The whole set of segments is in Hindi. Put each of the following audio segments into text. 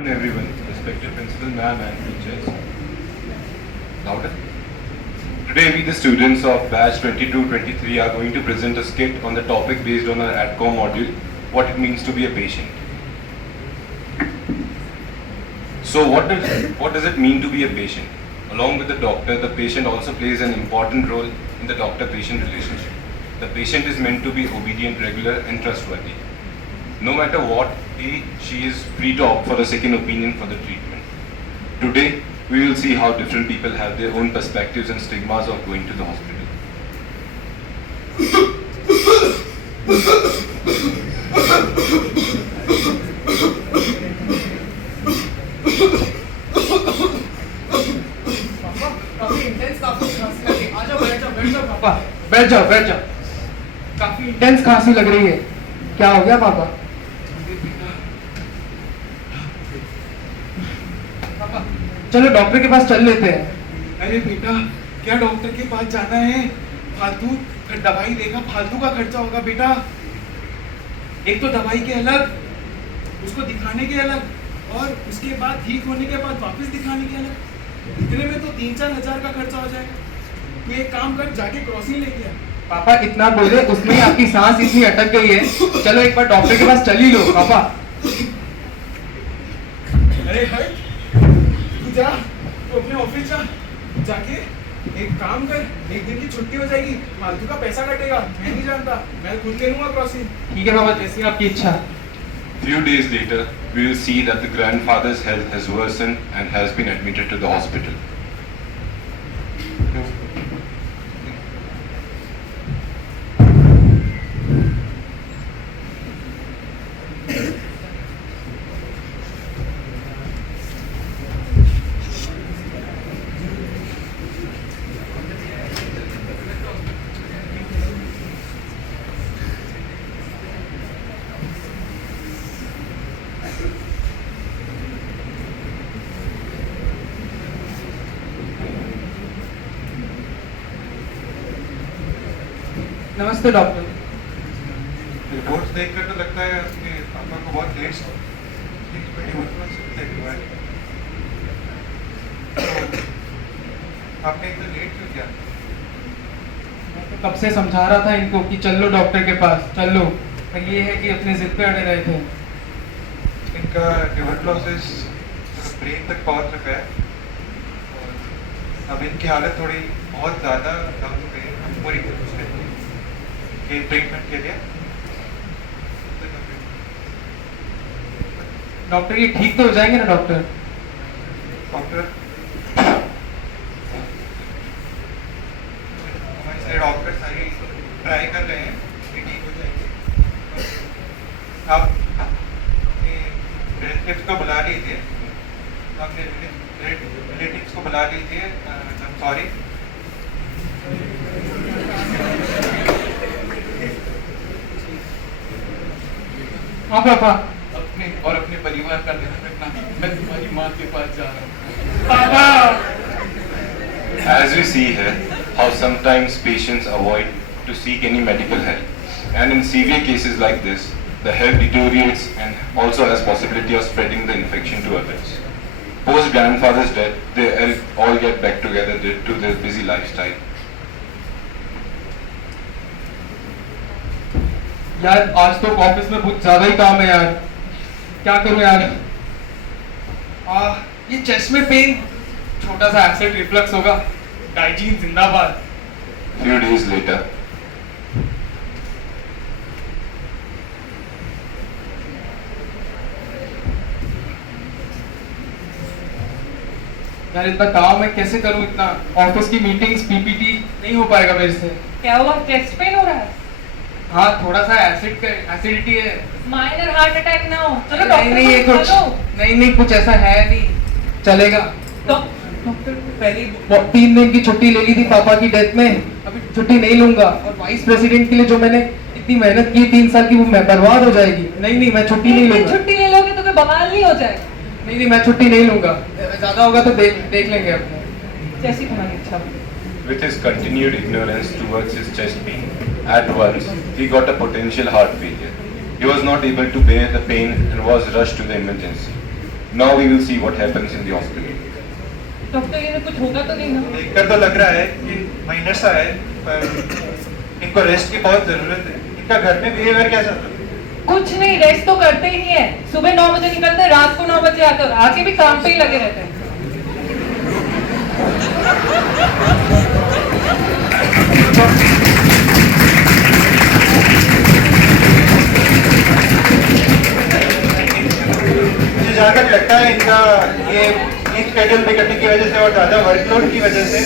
afternoon, everyone, respected principal, ma'am, and teachers. Louder. Today, we, the students of batch 22-23, are going to present a skit on the topic based on our ADCOM module, what it means to be a patient. So, what does it mean to be a patient? Along with the doctor, the patient also plays an important role in the doctor-patient relationship. The patient is meant to be obedient, regular, and trustworthy. No matter what, she is free to opt for a second opinion for the treatment. Today, we will see how different people have their own perspectives and stigmas of going to the hospital. बैठ जाओ। काफी इंटेंस खांसी लग रही है। क्या हो गया पापा? पापा, चलो डॉक्टर के पास चल लेते हैं। अरे बेटा, क्या डॉक्टर के पास जाना है? फालतू दवाई देगा, फालतू का खर्चा होगा बेटा। एक तो दवाई के अलग, उसको दिखाने के अलग, और उसके बाद ठीक होने के बाद वापस दिखाने के अलग। इतने में तो 3-4 हजार का खर्चा हो जाएगा। तू एक काम कर, जाके क्रॉसिंग लेके आ। पापा इतना बोले, उसमें ही आपकी सांस इतनी अटक गई है। चलो एक बार डॉक्टर के पास चल ही लो पापा। अरे हट, तू जा, तू अपने ऑफिस जा। जाके एक काम कर, एक दिन की छुट्टी हो जाएगी, फालतू का पैसा कटेगा। मैं नहीं जानता, मैं खुद ले लूंगा क्रॉसिंग। ठीक है पापा, जैसी आपकी इच्छा। Few days later, we will see that the grandfather's health has worsened and has been admitted to the hospital. नमस्ते डॉक्टर। रिपोर्ट्स देखकर तो लगता है आपके पापा को बहुत लेट आपने इतना लेट क्यों किया? मैं तो कब से समझा रहा था इनको कि चल लो डॉक्टर के पास, चल लो। पर ये है कि अपने जिद पे अड़े रहे थे। इनका ट्यूबरक्लोसिस ब्रेन तक पहुंच चुका है और अब इनकी हालत थोड़ी बहुत ज़्यादा डाउन हो गई है। हम पूरी कोशिश करेंगे कि ट्रीटमेंट के लिए। डॉक्टर ये ठीक तो हो जाएंगे ना डॉक्टर? डॉक्टर, हमारे सारे डॉक्टर सारी ट्राई कर रहे हैं कि ठीक हो जाएंगे। आप अपने रिलेटिव्स को बुला लीजिए, अपने रिलेटिव्स को बुला लीजिए। सॉरी, हाँ पापा। अपने और अपने परिवार का ध्यान रखना। मैं तुम्हारी माँ के पास जा रहा हूँ। पापा। As we see here, how sometimes patients avoid to seek any medical help, and in severe cases like this, the health deteriorates and also has possibility of spreading the infection to others. Post grandfather's death, they all get back together due to their busy lifestyle. यार आज तो ऑफिस में बहुत ज्यादा ही काम है यार, क्या करूं यार? ये चेस्ट में पेन, छोटा सा एसिड रिफ्लक्स होगा। डाइजीन जिंदाबाद। Few days later, यार इतना काम है, कैसे करूं इतना? ऑफिस की मीटिंग्स, पीपीटी नहीं हो पाएगा मेरे से। क्या हुआ? चेस्ट पेन हो रहा है? हाँ थोड़ा सा एसिडिटी है। माइनर हार्ट अटैक ना हो? चलो नहीं ये कुछ नहीं कुछ ऐसा है नहीं, चलेगा। डॉक्टर पहले 3 दिन की छुट्टी ले ली थी पापा की डेथ में, अभी छुट्टी नहीं लूंगा। और वाइस प्रेसिडेंट के लिए जो मैंने इतनी मेहनत की 3 साल की, वो मैं बर्बाद हो जाएगी। नहीं मैं छुट्टी नहीं लूंगा। छुट्टी ले लोगे तो बवाल नहीं हो जाएगा? नहीं मैं छुट्टी नहीं लूंगा। ज्यादा होगा तो देख लेंगे अपने, जैसी तुम्हारी इच्छा। with his continued ignorance towards his chest pain, at once he got a potential heart failure. He was not able to bear the pain and was rushed to the emergency. Now we will see what happens in the hospital. Doctor ये कुछ होगा तो नहीं ना? देखकर तो लग रहा है कि माइनर सा है, पर इनको रेस्ट की बहुत जरूरत है। इनका घर में बिहेवियर कैसा था? कुछ नहीं, रेस्ट तो करते ही नहीं है। सुबह 9 बजे निकलते हैं, रात को 9 बजे आते हैं, आके भी काम पे ही लगे रहते हैं। मुझे जहाँ तक लगता है इनका ये स्केड्यूल बिगड़ने की वजह से और ज़्यादा वर्कलोड की वजह से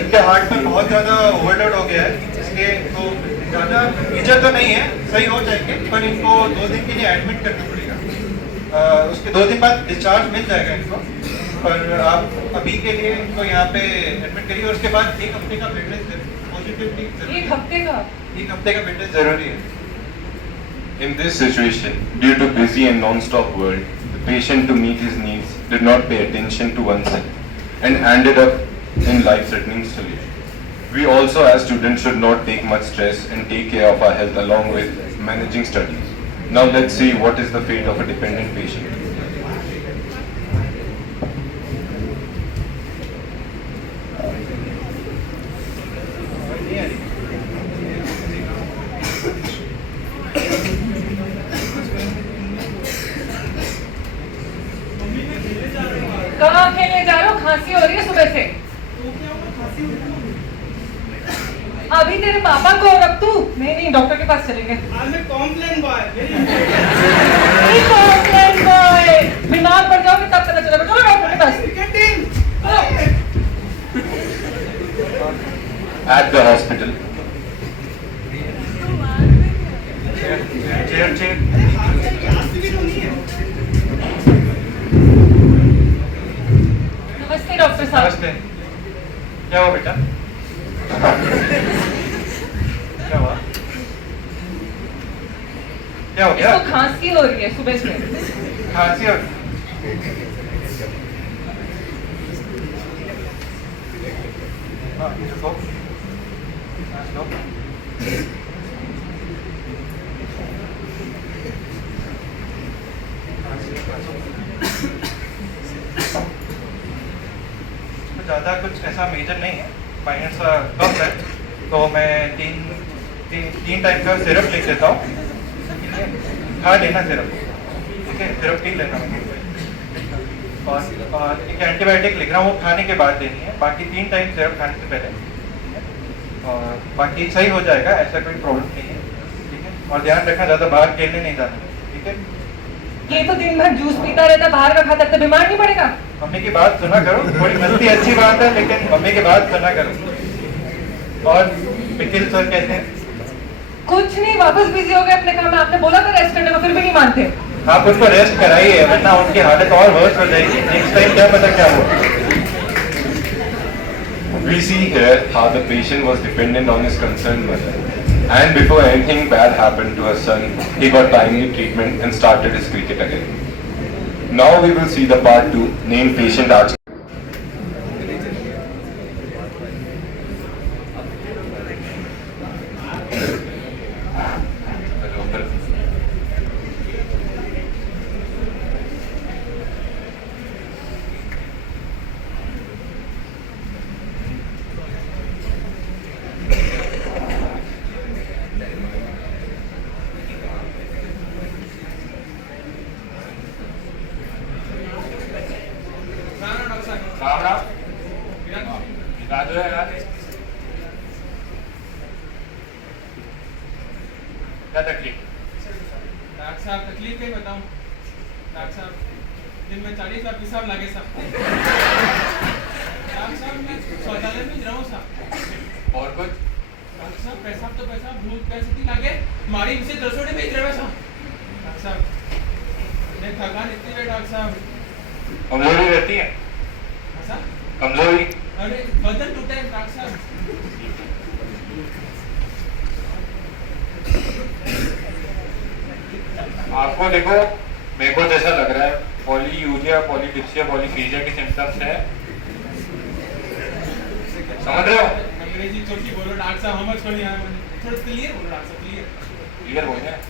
इनके हार्ट में बहुत ज़्यादा ओवरलोड हो गया है। इसलिए तो ज़्यादा मेजर तो नहीं है, सही हो जाएंगे, पर इनको 2 दिन के लिए एडमिट करना पड़ेगा। उसके 2 दिन बाद डिस्चार्ज मिल जाएगा इनको, पर आप अभी के लिए इनको यहाँ पे एडमिट करिए और उसके बाद 1 हफ्ते का बेड रेस्ट पॉजिटिवली एक हफ्ते का? 1 हफ्ते का बेड रेस्ट जरूरी है। In this situation, due to busy and non-stop world, the patient, to meet his needs, did not pay attention to oneself and ended up in life-threatening solution. We also as students should not take much stress and take care of our health along with managing studies. Now let's see what is the fate of a dependent patient. कहाँ खेलने जा रहे हो? खांसी हो रही है सुबह से। अभी तेरे पापा को और अब तू? नहीं, डॉक्टर के पास चलेंगे। Complain boy. बीमार पड़ जाओगे तब पता चलेगा। चलो डॉक्टर के पास। At the hospital, चेयर नमस्ते डॉक्टर साहब। नमस्ते। क्या हुआ बेटा? क्या हुआ? क्या हो गया? इसको खांसी हो रही है सुबह से। खांसी और हाँ, रुको। सांस लो। ज़्यादा कुछ ऐसा मेजर नहीं है, माइनर सा कफ है, तो मैं तीन टाइम का सिरप लिख देता हूँ। ठीक है, खा लेना सिरप। ठीक है, सिरप पी लेना और एक एंटीबायोटिक लिख रहा हूँ, वो खाने के बाद देनी है। बाकी 3 टाइम सिरप खाने से पहले। और बाकी सही हो जाएगा, ऐसा कोई प्रॉब्लम नहीं है। ठीक है, और ध्यान रखना ज़्यादा बाहर खेलने नहीं जाना। ठीक है, ये तो दिन भर जूस पीता रहता है, बाहर का खाता है, बीमार नहीं पड़ेगा? मम्मी की बात सुना करो। थोड़ी मस्ती अच्छी बात है, लेकिन मम्मी की बात सुना करो। और निखिल सर कहते हैं कुछ नहीं, वापस बिजी हो गए अपने काम में। आपने बोला था रेस्ट करने को, फिर भी नहीं मानते। आप उनको रेस्ट कराइए, वरना उनकी हालत और वर्स हो जाएगी। नेक्स्ट टाइम क्या पता क्या हो। we see here how the patient was dependent on his concerned mother. And before anything bad happened to her son, he got timely treatment and started his cricket again. Now we will see the part 2, named Patient Arch. क्या तकलीफ? डॉक्टर साहब तकलीफ नहीं बताऊं। डॉक्टर साहब दिन में 40 बार पेशाब लगे साहब। डॉक्टर साहब मैं शौचालय में रहूं साहब। और कुछ? डॉक्टर साहब पेशाब तो पेशाब भूल कैसे लगे मारी इनसे रसोड़े में ही रहे साहब। डॉक्टर साहब मैं थकान इतनी है डॉक्टर साहब। कमजोरी रहती है? ऐसा कमजोरी? अरे बदन टूटा है डॉक्टर साहब। आपको देखो, मेरे को जैसा लग रहा है पॉलीयूरिया, पॉलीडिप्सिया, पॉलीफीजिया के सिम्टम्स है। समझ रहे हो? अंग्रेजी छोटी बोलो डॉक्टर साहब, समझ को नहीं आया मुझे। थोड़ा क्लियर बोलो डॉक्टर साहब, क्लियर क्लियर बोल रहे हैं।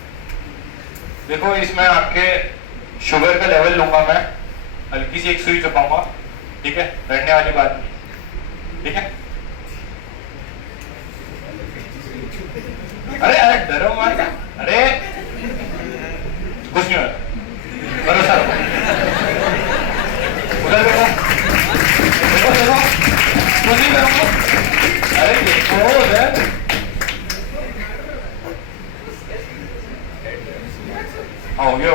देखो, इसमें आपके शुगर का लेवल लूंगा मैं, हल्की सी एक सुई चुपाऊंगा, ठीक है, डरने वाली बात नहीं, ठीक है। अरे अरे डरो मत, अरे कुछ नहीं होगा, भरोसा रखो। उधर देखो, देखो देखो, कुछ नहीं करूंगा, अरे देखो उधर, हाँ हो गया।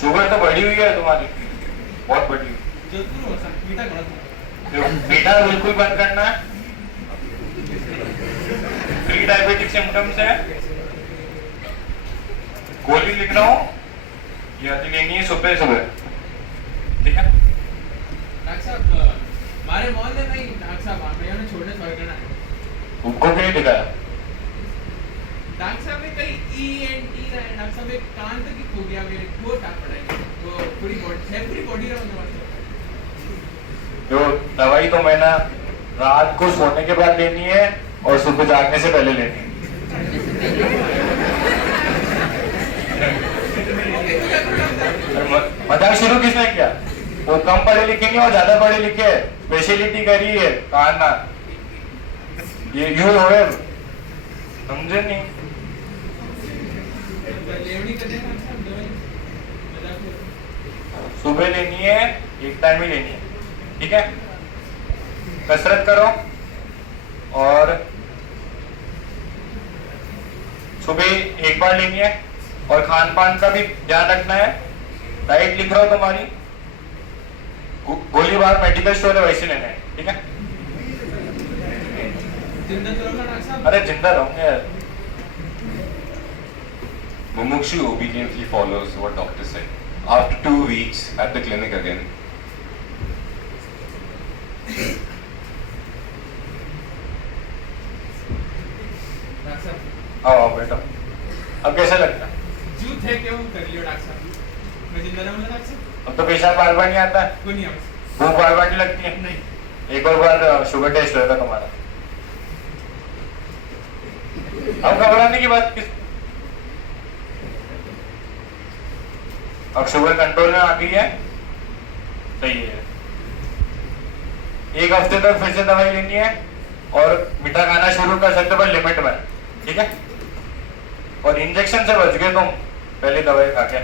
शुगर तो बढ़ी हुई है तुम्हारी, बहुत बढ़ी हुई। जोधपुर हो सर, मीठा गलत है। देखो, मीठा बिल्कुल बंद करना है। प्री डायबिटिक सिम्टम्स है, गोली लिख रहा हूँ, ये आती लेनी है सुबह सुबह, ठीक है। डॉक्टर साहब हमारे मोहल्ले में ही डॉक्टर साहब हमें यहाँ छोड़ने सॉरी करना है। उनको क्या दिखाया? डॉक्टर साहब ने कई ENT ना डॉक्टर साहब एक कान तक ही खो गया, मेरे वो टाप पड़ा है, वो पूरी बॉडी रहा हूँ। जो दवाई तो मैं ना रात को सोने के बाद लेनी है और सुबह जागने से पहले लेनी है। मजाक शुरू किसने किया? वो कम पढ़े लिखे नहीं और ज्यादा पढ़े लिखे, स्पेशलिटी करी है कान ना, ये यू होवे, समझे नहीं? लेवड़ी करने का साहब दवाई मजाक है। सुबह लेनी है, एक टाइम ही लेनी है, ठीक है। कसरत करो और सुबह एक बार लेनी है, और खान पान का भी ध्यान रखना है। डाइट लिख रहा हूं तुम्हारी, गोली बार मेडिकल स्टोर है वैसे लेना है, ठीक है। जिंदा तो रहूंगा डॉक्टर साहब। अरे जिंदा रहूंगे यार। Mumukshu obediently follows what doctor said. After 2 weeks at the clinic again, doctor साहब आओ बेटा, अब कैसा लगता है? जूत है क्यों कर लियो डॉक्टर साहब, मैं जिंदा रहूंगा डॉक्टर साहब। अब तो पेशाब बार बार नहीं आता है, कोई नहीं आऊँ भूख बार बार नहीं लगती है। नहीं। एक और बार शुगर टेस्ट होगा तुम्हारा। अब घबराने की बात किस, अब शुगर कंट्रोल में आ गई है, सही है। एक हफ्ते तक फिर से दवाई लेनी है और मीठा खाना शुरू कर सकते हो पर लिमिट में, ठीक है। और इंजेक्शन से बच गए तुम पहले दवाई खा के।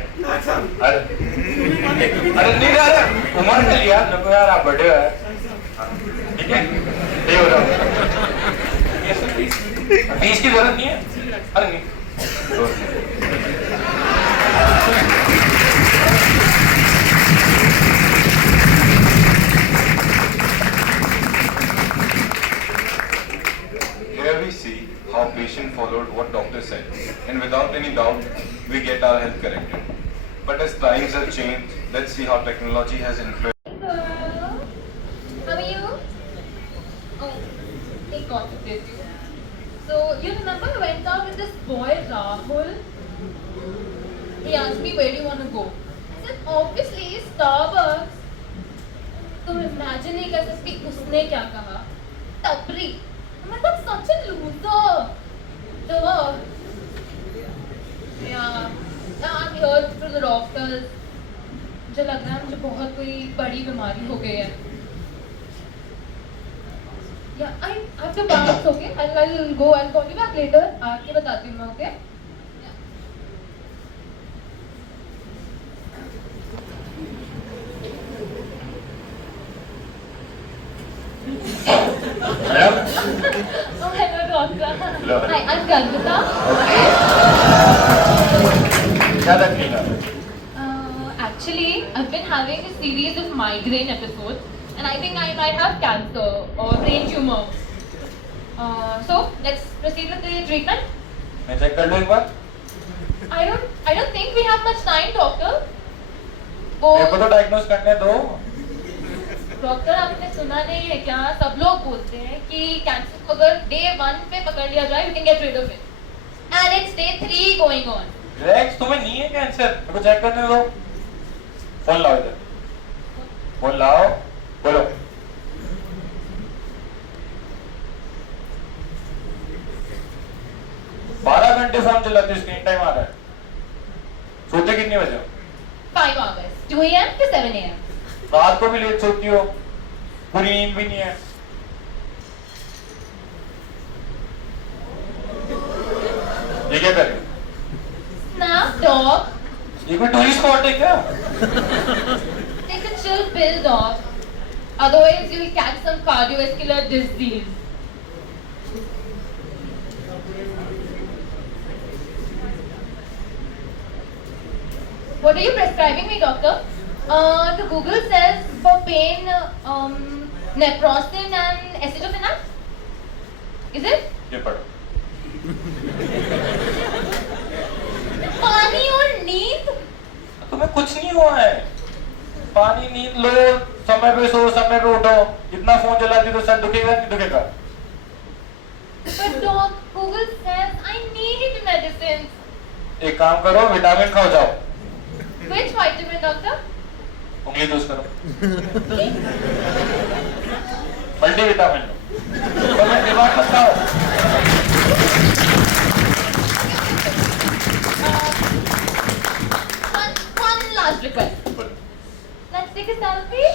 अरे नहीं यार, उम्र में लिया देखो यार, आप बड़े हो यार, ठीक है। ये हो रहा है, फीस की जरूरत नहीं है, अरे नहीं। here we see how patient followed what doctor said, and without any doubt, we get our health corrected. But as times have changed, let's see how technology has influenced. How are you? Oh, thank God to bless you. So, you remember I went out with this boy Rahul? He asked me, where do you want to go? I said, obviously, Starbucks. तुम imagine नहीं कर सकती उसने क्या कहा? टपरी. Oh my God, such a loser. Duh. Yeah. I'm here for the doctors. मुझे लग रहा है मुझे बहुत कोई बड़ी बीमारी हो गई है. Yeah, I have to bounce, okay? I'll go. I'll call you back later. आके बताती हूँ मैं, okay? Oh, hello, doctor. Hello. Hi, I'm Gandhita. क्या तकलीफ है? Actually, I've been having a series of migraine episodes, and I think I might have cancer or brain tumor. So let's proceed with the treatment. मैं चेक कर लूँ एक बार? I don't think we have much time, doctor. मेरे को तो डायग्नोस करने दो। डॉक्टर आपने सुना नहीं है क्या? सब लोग बोलते हैं कि कैंसर को अगर डे 1 पे पकड़ लिया जाए, we can get rid of it. And it's day 3 going on. Relax, तुम्हें नहीं है कैंसर, मेरे को चेक करने दो। फोन लाओ इधर, फोन लाओ, बोलो। बारह घंटे फोन चलाती हो, स्क्रीन टाइम आ रहा है। सोते कितने बजे हो? 5 hours. 2 a.m. to 7 a.m. रात को भी लेट सोती हो, पूरी नींद भी नहीं है। ये क्या कर रही हो? Snap, dog. ये कोई टूरिस्ट स्पॉट है क्या? Take a chill pill, dog. Otherwise, you'll catch some cardiovascular disease. What are you prescribing me, doctor? The Google says for pain, naproxen and acetophenone. Is it? ये पढ़ो। पानी और नींद? तुम्हें कुछ नहीं हुआ है। पानी, नींद लो, समय पे सो, समय पे उठो। इतना फोन चलाती तो सर दुखेगा नहीं दुखेगा? But doc, Google says I need medicines. एक काम करो, विटामिन खाओ जाओ। Which vitamin, doctor? उंगली यूज करो। मल्टीविटामिन लो। तो मैं दिमाग मत खाओ। One last request. Let's take a selfie.